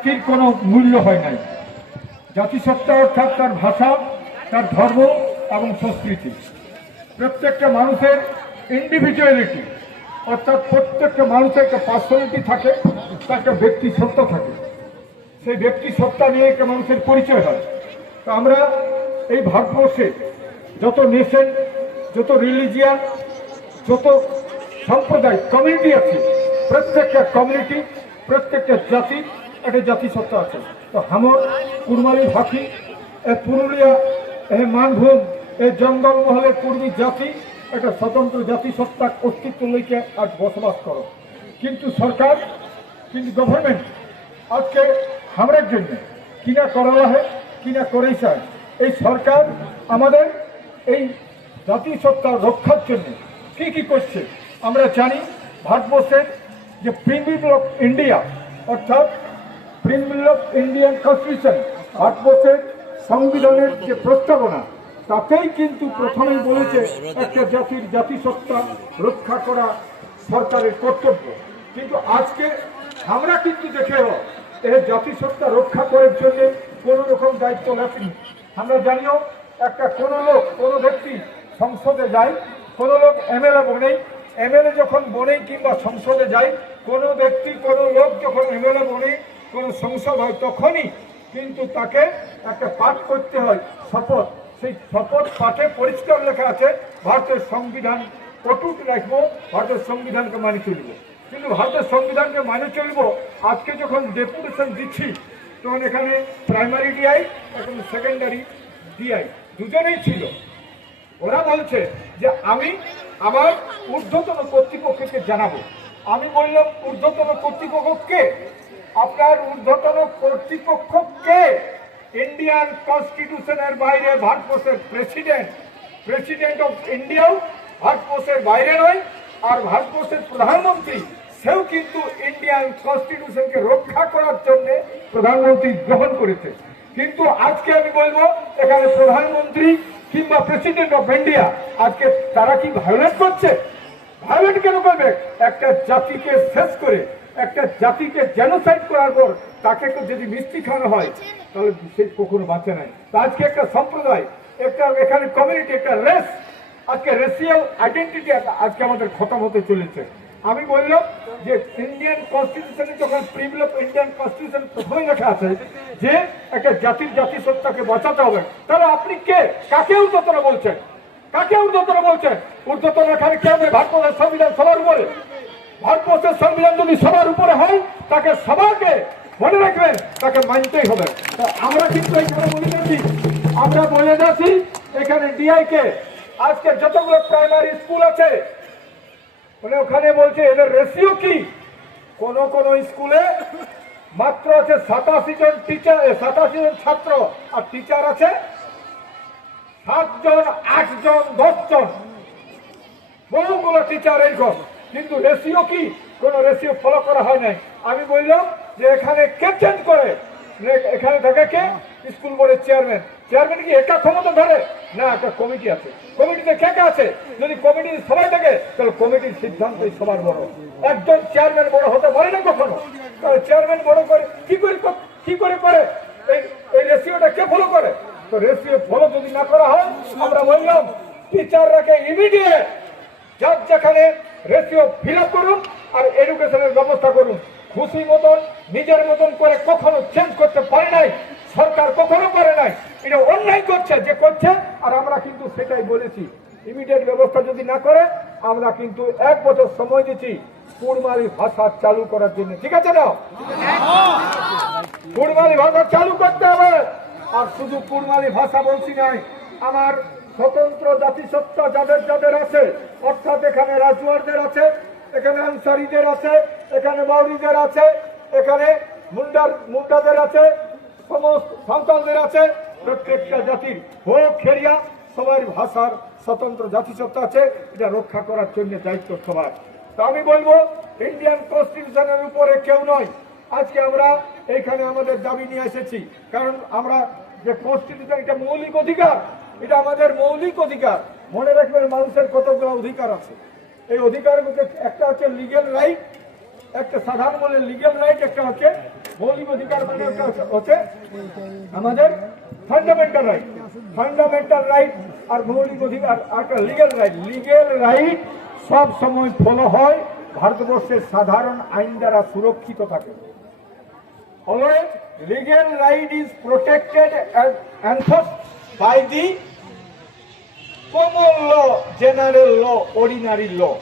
জাতির কোনো মূল্য হয় নাই। জাতিসত্তা অর্থাৎ তার ভাষা, তার ধর্ম এবং সংস্কৃতি। প্রত্যেকটা মানুষের ইন্ডিভিজুয়ালিটি অর্থাৎ প্রত্যেকটা মানুষের একটা পার্সোনালিটি থাকে, তার একটা ব্যক্তি সত্তা থাকে। সেই ব্যক্তি সত্তা নিয়ে একটা মানুষের পরিচয় হয়। তো আমরা এই ভারতবর্ষে যত নেশন যত রিলিজিয়ান যত সম্প্রদায় কমিউনিটি আছে, প্রত্যেকটা কমিউনিটি প্রত্যেকটা জাতি একটা জাতিসত্তা আছে। তো হামর, কুরমালি ভাষী এ পুরুলিয়া, এ মানভূম এই জঙ্গলমহলের পূর্বী জাতি, একটা স্বতন্ত্র জাতিসত্তা অস্তিত্ব লইকে আজ বসবাস করো। কিন্তু সরকার, কিন্তু গভর্নমেন্ট আজকে হামরের জন্য কিনা করা হয় কিনা করেই চায়। এই সরকার আমাদের এই জাতিসত্তা রক্ষার জন্য কি কি করছে, আমরা জানি। ভারতবর্ষের যে প্রিমিল অফ ইন্ডিয়া, অর্থাৎ প্রিমিল অফ ইন্ডিয়ান কনস্টিটিউশন ভারতবর্ষের সংবিধানের যে প্রস্তাবনা, তাতেই কিন্তু প্রথমেই বলেছে একটা জাতির জাতিসত্তা রক্ষা করা সরকারের কর্তব্য। কিন্তু আজকে আমরা কিন্তু দেখেও এই জাতিসত্তা রক্ষা করার জন্য কোনো রকম দায়িত্ব নেয়নি আমরা জানিও, একটা কোনো লোক, কোনো ব্যক্তি সংসদে যায়, কোনো লোক এমএলএ বনেই এমএলএ যখন বনেই কিংবা সংসদে যায়, কোনো ব্যক্তি, কোনো লোক যখন এমএলএ বনে কোনো সংসদ হয় তখনই কিন্তু তাকে একটা পাঠ করতে হয়, শপথ। সেই শপথ পাঠে পরিষ্কার লেখা আছে, ভারতের সংবিধান অটুট রাখব, ভারতের সংবিধানকে মানে চলব। কিন্তু ভারতের সংবিধানকে মানে চলব, আজকে যখন ডেপুটেশন দিচ্ছি, তখন এখানে প্রাইমারি ডিআই এখন সেকেন্ডারি ডিআই দুজনেই ছিল। ওরা বলছে যে, আমি আমার ঊর্ধ্বতন কর্তৃপক্ষকে জানাব। আমি বললাম, ঊর্ধ্বতন কর্তৃপক্ষকে আপনার ঊর্ধ্বতন কর্তৃপক্ষকে ইন্ডিয়ান কনস্টিটিউশনের বাইরে ভারতবর্ষের প্রেসিডেন্ট প্রেসিডেন্ট অফ ইন্ডিয়াও ভারতবর্ষের বাইরে নয়, আর ভারতবর্ষের প্রধানমন্ত্রী, সেও কিন্তু ইন্ডিয়ান কনস্টিটিউশনকে রক্ষা করার জন্য প্রধানমন্ত্রী গ্রহণ করেছে। কিন্তু আজকে আমি বলব, এখানে প্রধানমন্ত্রী কিংবা প্রেসিডেন্ট অফ ইন্ডিয়া আজকে তারা কি ভায়োলেট করছে? ভায়োলেট কেন করবে? একটা জাতিকে শেষ করে একটা জাতিকে জেনোসাইড করার পর তাকে যদি মিষ্টি খাওয়ানো হয়, তাহলে সে কখনো বাঁচে নাই। আজকে একটা সম্প্রদায়, একটা এখানে কমিউনিটি একটা রেস আজকে রেসিয়াল আইডেন্টিটি আজকে আমাদের খতম হতে চলেছে। আমি বললাম যে ইন্ডিয়ান কনস্টিটিউশনে যখন প্রিভিল অফ ইন্ডিয়ান কনস্টিটিউশন প্রথমে লেখা আছে যে একটা জাতির জাতিসত্তাকে বাঁচাতে হবে, তাহলে আপনি কে? কাকে ঊর্ধ্বতন বলছেন? কাকে ঊর্ধ্বতন বলছেন? ঊর্ধ্বতন এখানে কে হবে? ভারতবর্ষের সংবিধান সবার উপরে। ভারতবর্ষের সংবিধান যদি সবার উপরে হয়, তাকে সবাইকে মনে রাখবেন, তাকে মানতেই হবে। আমরা কিন্তু এখানে বলে যাচ্ছি আমরা বলে যাচ্ছি এখানে ডিআই কে আজকে যতগুলো প্রাইমারি স্কুল আছে মানে ওখানে বলছে এদের রেশিও কি? কোন কোন স্কুলে মাত্র আছে সাতাশি জন টিচার সাতাশি জন ছাত্র, আর টিচার আছে সাতজন, আটজন, দশজন। বহুগুলো টিচার এইরকম কিন্তু রেশিও কি? কোন রেশিও ফলো করা হয় নাই। আমি বললাম যে এখানে কে চেঞ্জ করে? এখানে থাকে কে? স্কুল বোর্ডের চেয়ারম্যান চেয়ারম্যান কি একা ক্ষমতা ধরে? না, একটা কমিটি আছে। কমিটিতে কে কে আছে? যদি কমিটি সবাই থাকে, তাহলে কমিটির সিদ্ধান্তই সবার বড়। একজন চেয়ারম্যান বড় হতে পারে না কখনো? চেয়ারম্যান বড় করে কি করে ক- করে করে? এই রেশিওটা কে ফলো করে? তো রেশিও ফলো যদি না করা হয়, আমরা বললাম টিচাররাকে ইমিডিয়েট যার যেখানে রেশিও ফিল করুন আর এডুকেশনের ব্যবস্থা করুন। খুশি মতন, নিজের মতন করে কখনো চেঞ্জ করতে পারে নাই, সরকার কখনো করে নাই। এটা অন্যায় করছে, যে করছে, আর আমরা কিন্তু সেটাই বলেছি। ইমিডিয়েট ব্যবস্থা যদি না করে, আমরা কিন্তু এক বছর সময় দিচ্ছি কুড়মালি ভাষা চালু করার জন্য। ঠিক আছে না? কুড়মালি ভাষা চালু করতে হবে। আর শুধু কুড়মালি ভাষা বলছি নাই আমার স্বতন্ত্র জাতিসত্তা যাদের যাদের আছে, অর্থাৎ এখানে রাজুয়ারদের আছে, এখানে আনসারিদের আছে, এখানে মাউরিদের আছে, এখানে মুন্ডার, মুন্ডাদের আছে, সমস্ত সাঁওতালদের আছে, প্রত্যেকটা জাতির হোক, খেরিয়া, সবার ভাষার স্বতন্ত্র জাতিসত্তা আছে, এটা রক্ষা করার জন্য দায়িত্ব সবার। তা আমি বলব ইন্ডিয়ান কনস্টিটিউশনের উপরে কেউ নয়। আজকে আমরা এইখানে আমাদের দাবি নিয়ে এসেছি, কারণ আমরা যে কনস্টিটিউশন এটা মৌলিক অধিকার এটা আমাদের মৌলিক অধিকার। মনে রাখবেন মানুষের কতগুলো অধিকার আছে। এই অধিকারের মধ্যে একটা হচ্ছে লিগেল রাইট একটা সাধারণ বলে লিগেল রাইট একটা হচ্ছে মৌলিক অধিকার মানে হচ্ছে- হচ্ছে আমাদের ফান্ডামেন্টাল রাইট ফান্ডামেন্টাল রাইট আর মৌলিক অধিকার আর লিগেল রাইট লিগেল রাইট সব সময় ফলো হয় ভারতবর্ষের সাধারণ আইন দ্বারা সুরক্ষিত থাকে। Always, legal right is protected and enforced by the law, general law ordinary law. Law.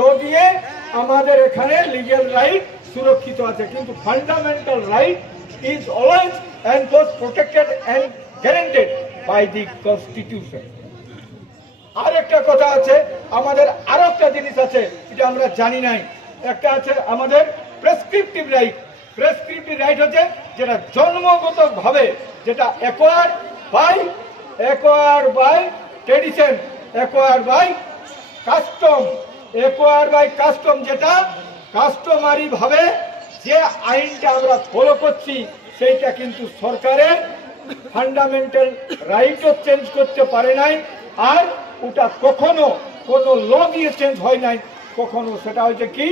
Law দিয়ে আমাদের এখানে লিগেল রাইট সুরক্ষিত আছে। কিন্তু fundamental right is always enforce protected and guaranteed by the constitution আর একটা কথা আছে, আমাদের আরও একটা জিনিস আছে এটা আমরা জানি নাই। একটা আছে আমাদের প্রেসক্রিপটিভ রাইট প্রেসক্রিপটিভ রাইট হচ্ছে যেটা জন্মগতভাবে, যেটা acquired by acquire by tradition acquire by custom acquire by custom যেটা কাস্টমারি ভাবে যে আইনটা আমরা ফলো করছি, সেইটা কিন্তু সরকারের ফান্ডামেন্টাল রাইটও চেঞ্জ করতে পারে নাই আর ওটা কখনো কোনো ল দিয়ে চেঞ্জ হয় নাই, কখনো সেটা হচ্ছে কি?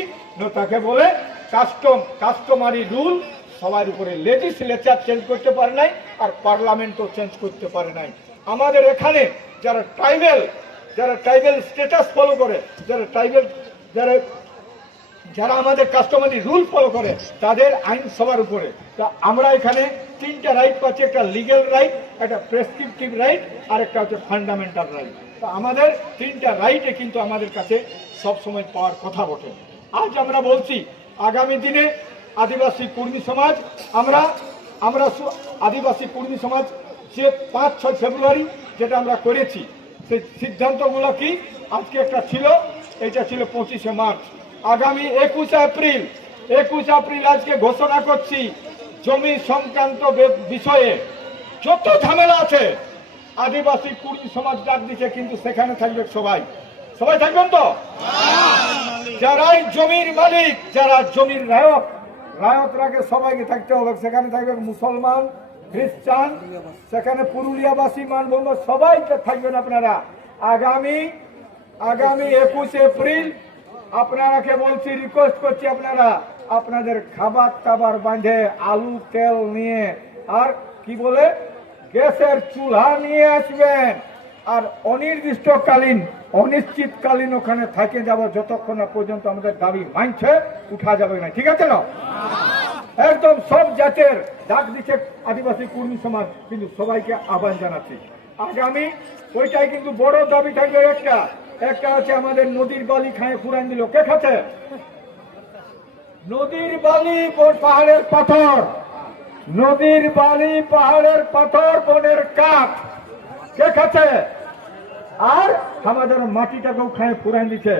তাকে বলে কাস্টম কাস্টমারি রুল সবার উপরে লেজিসলেচার চেঞ্জ করতে পারে নাই আর পার্লামেন্টও চেঞ্জ করতে পারে নাই। আমাদের এখানে যারা ট্রাইবেল যারা ট্রাইবেল স্টেটাস ফলো করে, যারা ট্রাইবেল, যারা যারা আমাদের কাস্টমারি রুল ফলো করে, তাদের আইন সবার উপরে। তা আমরা এখানে তিনটা রাইট পাচ্ছি, একটা লিগেল রাইট একটা প্রেসক্রিপটিভ রাইট আর একটা হচ্ছে ফান্ডামেন্টাল রাইট তা আমাদের তিনটা রাইটে কিন্তু আমাদের কাছে সব সময় পাওয়ার কথা বটে। আজ আমরা বলছি, আগামী দিনে আদিবাসী কর্মী সমাজ, আমরা আমরা আদিবাসী কর্মী সমাজ যে পাঁচ, ছয় ফেব্রুয়ারি যেটা আমরা করেছি, সেই সিদ্ধান্তগুলো কি? আজকে একটা ছিল এটা ছিল পঁচিশে মার্চ। আগামী একুশে এপ্রিল, একুশ এপ্রিল আজকে ঘোষণা করছি, জমি সংক্রান্ত বিষয়ে যত ঝামেলা আছে, আদিবাসী কুর্মী সমাজ ডাক দিচ্ছে কিন্তু সেখানে থাকবে সবাই। সবাই থাকবেন তো? যারাই জমির মালিক, যারা জমির রায়ক, রায়করাকে সবাইকে থাকতে হবে, সেখানে থাকবে মুসলমান খ্রিস্টান, সেখানে পুরুলিয়াবাসী, মানবন্ধ সবাইকে থাকবেন আপনারা। আগামী আগামী একুশে এপ্রিল, আপনারাকে বলছি রিকোয়েস্ট করছি আপনারা, আপনাদের খাবার টাবার বাঁধে আলু, তেল নিয়ে, আর কি বলে, গ্যাসের চুলা নিয়ে আসবেন। আর অনির্দিষ্টকালীন, অনিশ্চিতকালীন ওখানে থাকে যাব, যতক্ষণ পর্যন্ত আমাদের দাবি মানছে উঠা যাবে না। ঠিক আছে না? একদম সব জাতের ডাক দিচ্ছে আদিবাসী কর্মী সমাজ, কিন্তু সবাইকে আহ্বান জানাচ্ছি। আগামী ওইটাই কিন্তু বড় দাবি থাকবে একটা। একটা আছে আমাদের নদীর বালি খায় পুরান দিল। কে খাচ্ছে? নদীর বালি পাহাড়ের পাথর। নদীর বালি পাহাড়ের পাথর বনের কাঠ। কে খাচ্ছে? আর আমাদের মাটিটাকেও খায় পুরান দিচ্ছে।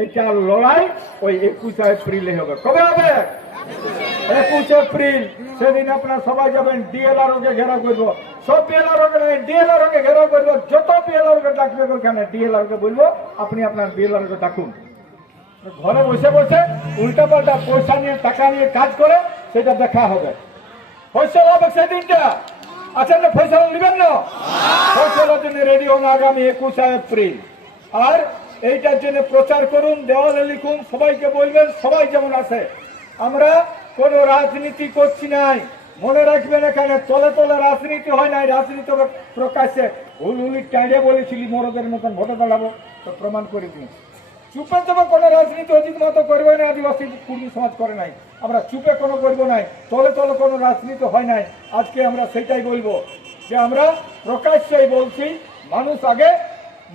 এইটা লড়াই ওই একুশে এপ্রিলে হবে। কবে হবে? একুশ এপ্রিল সেদিন আপনারা সবাই যাবেন ডিএলআর কে ঘেরাও করব। সব বিএলআর কে ডিএলআর কে ঘেরাও করব। যত বিএলআর কে ডাকবে ওখানে ডিএলআর কে বলব, আপনি আপনার বিএলআর কে ডাকুন। ঘরে বসে বসে উল্টা পাল্টা পয়সা নিয়ে, টাকা নিয়ে কাজ করে সেটা দেখা হবে। ফসল হবে সেদিনটা আচ্ছা না ফসল নেবেন না? ফসলের জন্য রেডি হন আগামী একুশে এপ্রিল। আর এইটার জন্য প্রচার করুন, দেওয়ালে লিখুন, সবাইকে বলবেন, সবাই যেমন আছে। আমরা কোনো রাজনীতি করছি নাই। মনে রাখবেন এখানে তলে তলে রাজনীতি হয় নাই, রাজনীতি প্রকাশ্যে। হুল হুলি টাইডে বলেছিলি, মরদের মতন ভোটে দাঁড়াবো, তো প্রমাণ করে দিন। চুপে চুপে কোনো রাজনীতি অধিক মতো করবে না, আদিবাসী কুর্মী সমাজ করে নাই। আমরা চুপে কোনো করব নাই, তলে তলে কোনো রাজনীতি হয় নাই। আজকে আমরা সেটাই বলব যে আমরা প্রকাশ্যেই বলছি, মানুষ আগে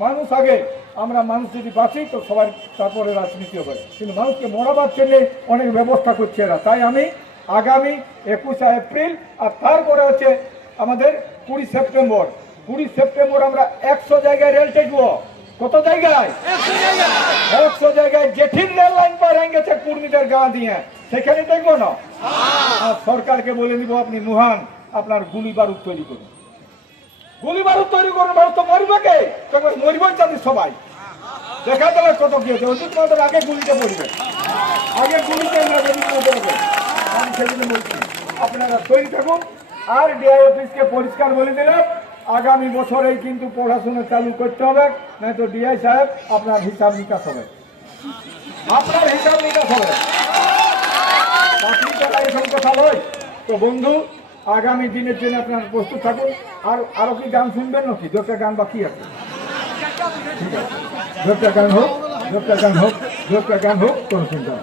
মানুষ আগে। আমরা মানুষ যদি বাঁচি তো সবার তারপরে রাজনীতি হবে কিন্তু মানুষকে মরাবার জন্য অনেক ব্যবস্থা করছে এরা। তাই আমি আগামী একুশে এপ্রিল আর তারপরে হচ্ছে আমাদের কুড়ি সেপ্টেম্বর। কুড়ি সেপ্টেম্বর আমরা একশো জায়গায় রেল টেকবো কত জায়গায়? একশো জায়গায়। জেঠির রেল লাইন পার হয়ে গেছে কুর্মীদের গা দিয়ে। সেখানে দেখব না? আর সরকারকে বলে দিব আপনি মুহান আপনার গুলি বারুদ তৈরি করুন। গুলি বারুদ তৈরি করুন মানুষ তো মরবে কে? তখন মরবেন জানি সবাই। দেখা যাবে কত কি হচ্ছে অজিত মাদের আগে গুলিতে পড়বে। আগে গুলিতে আমরা মাদের হবে আমি সেদিন বলছি, আপনারা তৈরি থাকুন। আর ডিআই অফিসকে পরিষ্কার বলে দিলাম, আগামী বছরেই কিন্তু পড়াশোনা চালু করতে হবে, নয়তো ডিআই সাহেব আপনার হিসাব নিকাশ হবে। আপনার হিসাব নিকাশ হবে। চাকরি টাকা এসব কথা নয়। তো বন্ধু, আগামী দিনের জন্য আপনার প্রস্তুত থাকুন। আর আরও কি গান শুনবেন নাকি? দু একটা গান বাকি আছে। হোক হোক গান হোক কোনো চিন্তা।